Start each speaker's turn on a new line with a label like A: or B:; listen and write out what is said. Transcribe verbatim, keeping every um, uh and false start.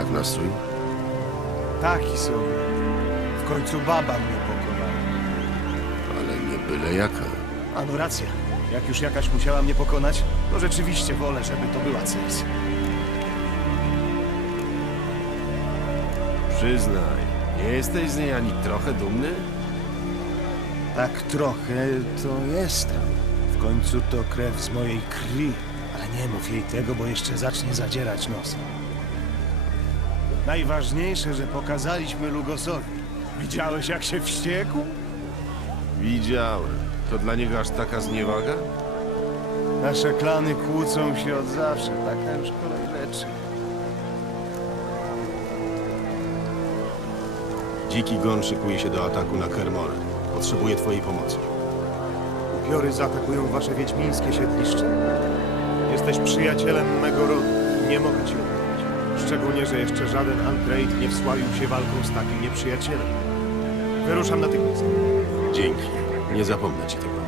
A: Jak nastrój?
B: Taki sobie. W końcu baba mnie pokonała.
A: Ale nie byle jaka.
B: A no racja. Jak już jakaś musiała mnie pokonać, to rzeczywiście wolę, żeby to była Celis.
A: Przyznaj, nie jesteś z niej ani trochę dumny?
B: Tak trochę to jestem. W końcu to krew z mojej krwi. Ale nie mów jej tego, bo jeszcze zacznie zadzierać nos. Najważniejsze, że pokazaliśmy Lugosowi. Widziałeś, jak się wściekł?
A: Widziałem. To dla niego aż taka zniewaga?
B: Nasze klany kłócą się od zawsze. Taka już kolej rzeczy.
C: Dziki Gon szykuje się do ataku na Kermorę. Potrzebuje twojej pomocy.
B: Upiory zaatakują wasze wiedźmińskie siedliszcze. Jesteś przyjacielem mego rodu i nie mogę ci odmówić. Szczególnie, że jeszcze żaden Andreid nie wsławił się walką z takim nieprzyjacielem. Wyruszam natychmiast.
C: Dzięki. Nie zapomnę ci tego.